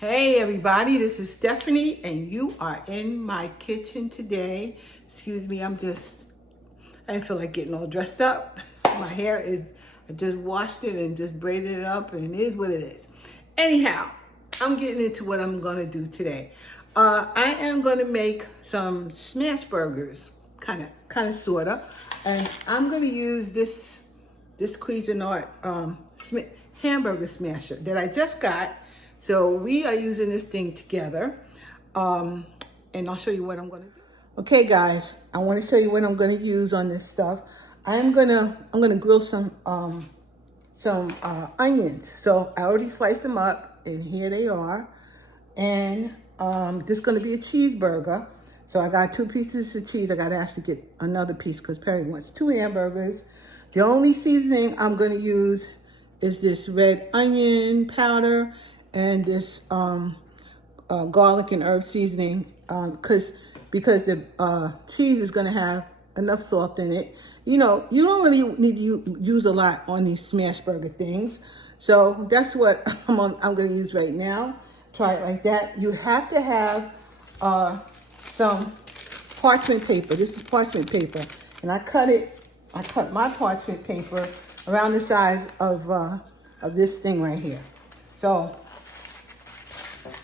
Hey everybody, this is Stephanie and you are in my kitchen today. Excuse me, I didn't feel like getting all dressed up. My hair is, I just washed it and just braided it up and it is what it is. Anyhow, I'm getting into what I'm gonna do today. I am gonna make some smash burgers, kinda, sorta. And I'm gonna use this Cuisinart hamburger smasher that I just got. So we are using this thing together, and I'll show you what I'm gonna do. Okay guys, I wanna show you what I'm gonna use on this stuff. I'm gonna grill some onions. So I already sliced them up and here they are. And this is gonna be a cheeseburger. So I got 2 pieces of cheese. I gotta actually get another piece because Perry wants 2 hamburgers. The only seasoning I'm gonna use is this red onion powder and this garlic and herb seasoning because the cheese is gonna have enough salt in it. You know, you don't really need to use a lot on these smash burger things. So that's what I'm gonna use right now. Try it like that. You have to have some parchment paper. This is parchment paper. And I cut my parchment paper around the size of this thing right here. So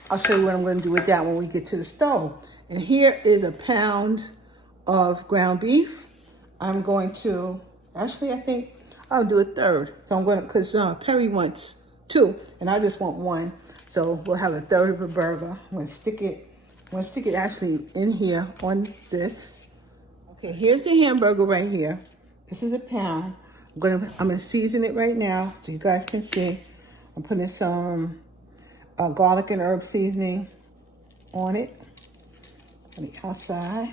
I'll show you what I'm going to do with that when we get to the stove. And here is a pound of ground beef. I'm going to, actually I think I'll do a third. So I'm going to, because Perry wants 2 and I just want 1. So we'll have a third of a burger. I'm going to stick it actually in here on this. Okay, here's the hamburger right here. This is a pound. I'm gonna season it right now so you guys can see. I'm putting some garlic and herb seasoning on it on the outside.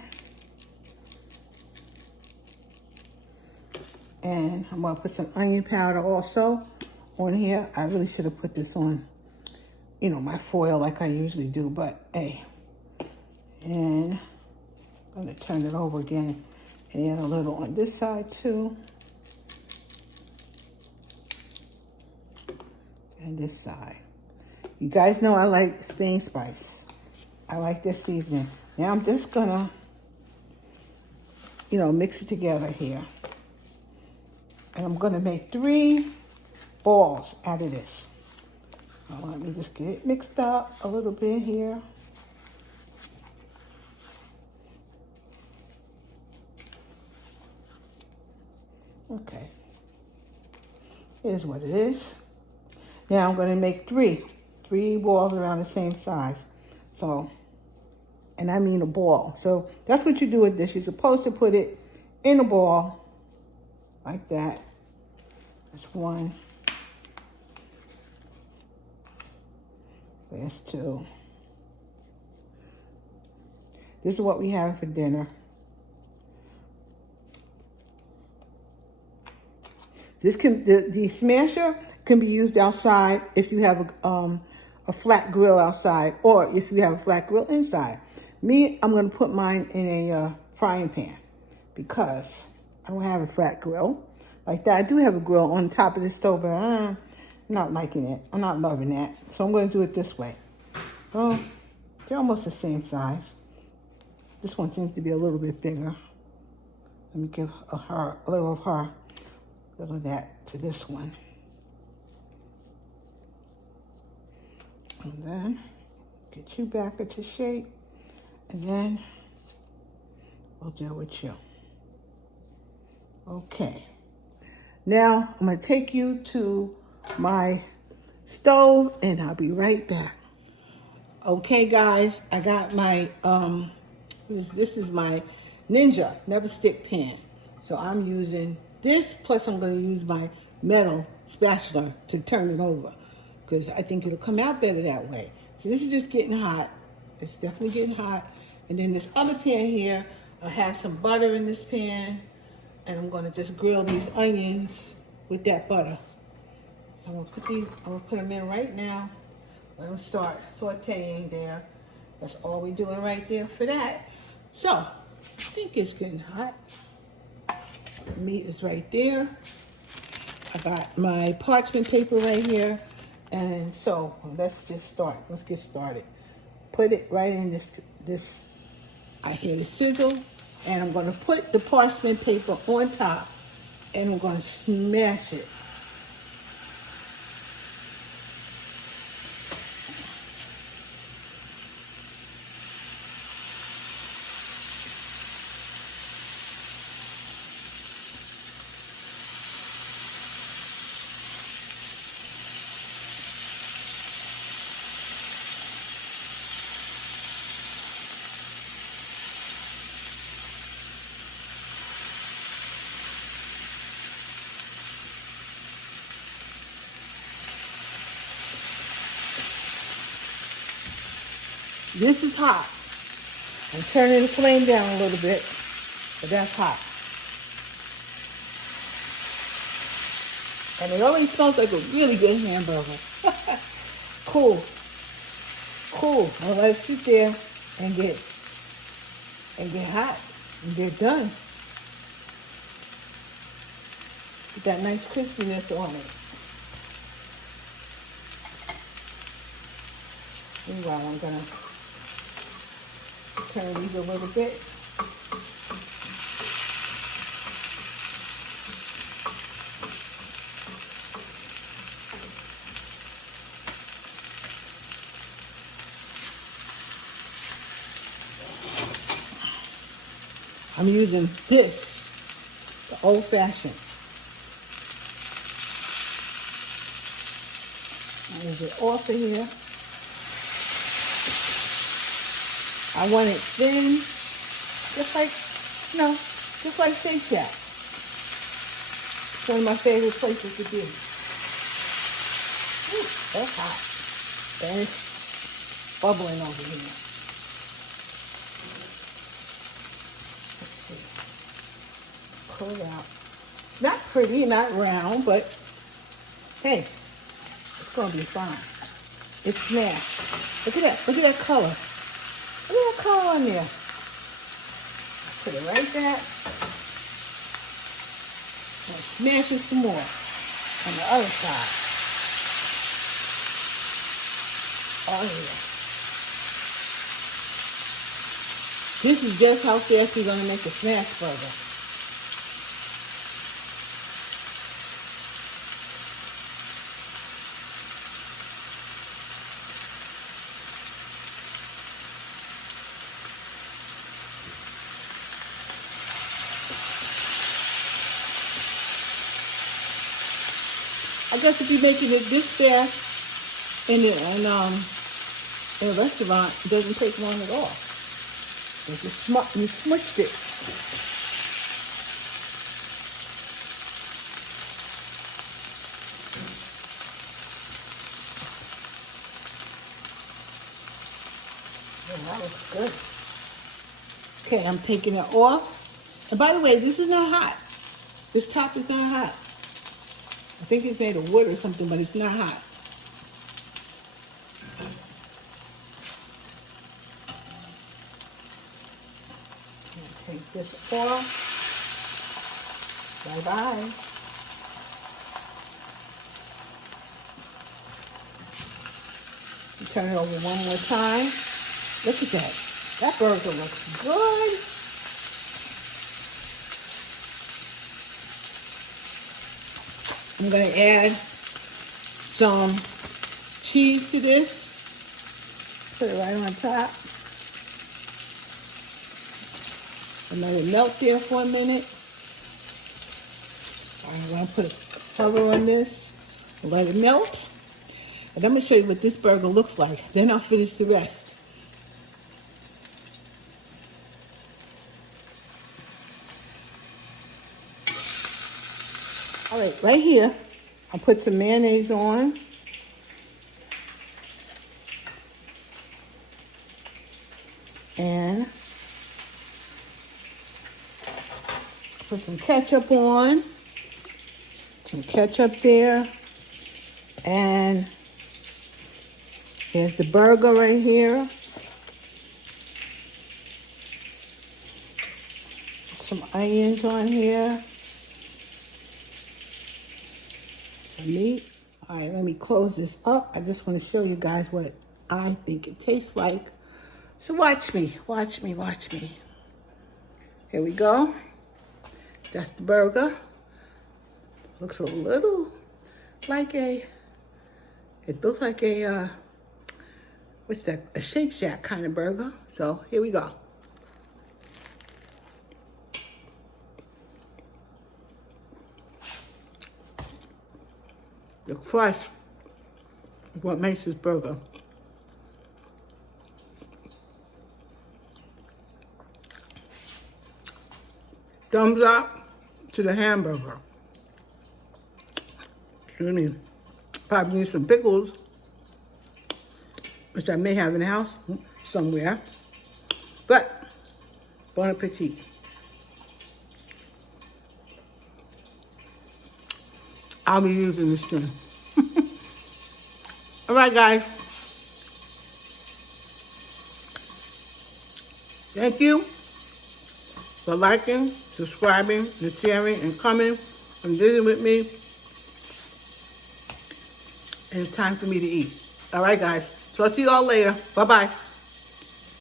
And I'm gonna put some onion powder also on here. I really should have put this on, you know, my foil like I usually do, but hey. And I'm gonna turn it over again and add a little on this side too. And this side. You guys know I like Spain spice. I like this seasoning. Now I'm just gonna, you know, mix it together here. And I'm gonna make 3 balls out of this. Let me just get it mixed up a little bit here. Okay. Here's what it is. Now I'm gonna make 3 balls around the same size. So, and I mean a ball. So that's what you do with this. You're supposed to put it in a ball like that. That's 1. There's 2. This is what we have for dinner. The smasher can be used outside if you have a flat grill outside, or if you have a flat grill inside. Me, I'm gonna put mine in a frying pan because I don't have a flat grill like that. I do have a grill on top of the stove, but I'm not liking it. I'm not loving that. So I'm gonna do it this way. Oh, they're almost the same size. This one seems to be a little bit bigger. Let me give a little of that to this one. And then get you back into shape. And then we'll deal with you. Okay. Now I'm gonna take you to my stove and I'll be right back. Okay guys, I got my, this is my Ninja Never Stick pan. So I'm using this, plus I'm gonna use my metal spatula to turn it over because I think it'll come out better that way. So this is just getting hot. It's definitely getting hot. And then this other pan here, I have some butter in this pan and I'm gonna just grill these onions with that butter. So I'm gonna put them in right now. Let them start sauteing there. That's all we're doing right there for that. So, I think it's getting hot. The meat is right there. I got my parchment paper right here. And so let's just start. Let's get started. Put it right in this. I hear the sizzle, and I'm going to put the parchment paper on top, and I'm going to smash it. This is hot. I'm turning the flame down a little bit, but that's hot. And it already smells like a really good hamburger. Cool. Cool. I'll let it sit there and get hot and get done. Get that nice crispiness on it. Meanwhile, I'm gonna turn these a little bit. I'm using this, the old-fashioned. Move it off of here. I want it thin, just like, just like Shake Shack. It's one of my favorite places to be. Ooh, that's hot. And it's bubbling over here. Let's see. Pull it out. Not pretty, not round, but hey, it's gonna be fine. It's smashed. Look at that. Look at that color. Look at that color on there. Put it right there. And smash it some more on the other side. Oh yeah. This is just how fast we're gonna make a smash burger. I guess if you're making it this fast in a restaurant, it doesn't take long at all. You smushed it. Yeah, that looks good. Okay, I'm taking it off. And by the way, this is not hot. This top is not hot. I think it's made of wood or something, but it's not hot. Take this off. Bye-bye. Turn it over one more time. Look at that. That burger looks good. I'm going to add some cheese to this. Put it right on top. And let it melt there for a minute. I'm going to put a cover on this and let it melt. And I'm going to show you what this burger looks like. Then I'll finish the rest. All right here, I'll put some mayonnaise on. And put some ketchup on. Some ketchup there. And here's the burger right here. Some onions on here. Some meat. All right, let me close this up. I just want to show you guys what I think it tastes like. So watch me, watch me, watch me. Here we go. That's the burger. Looks a little like it looks like a, what's that? A Shake Shack kind of burger. So here we go. The crust is what makes this burger. Thumbs up to the hamburger. Excuse me. Probably need some pickles, which I may have in the house somewhere. But, bon appetit. I'll be using this soon. All right, guys. Thank you for liking, subscribing, and sharing, and coming and visiting with me. And it's time for me to eat. All right, guys. Talk to you all later. Bye-bye.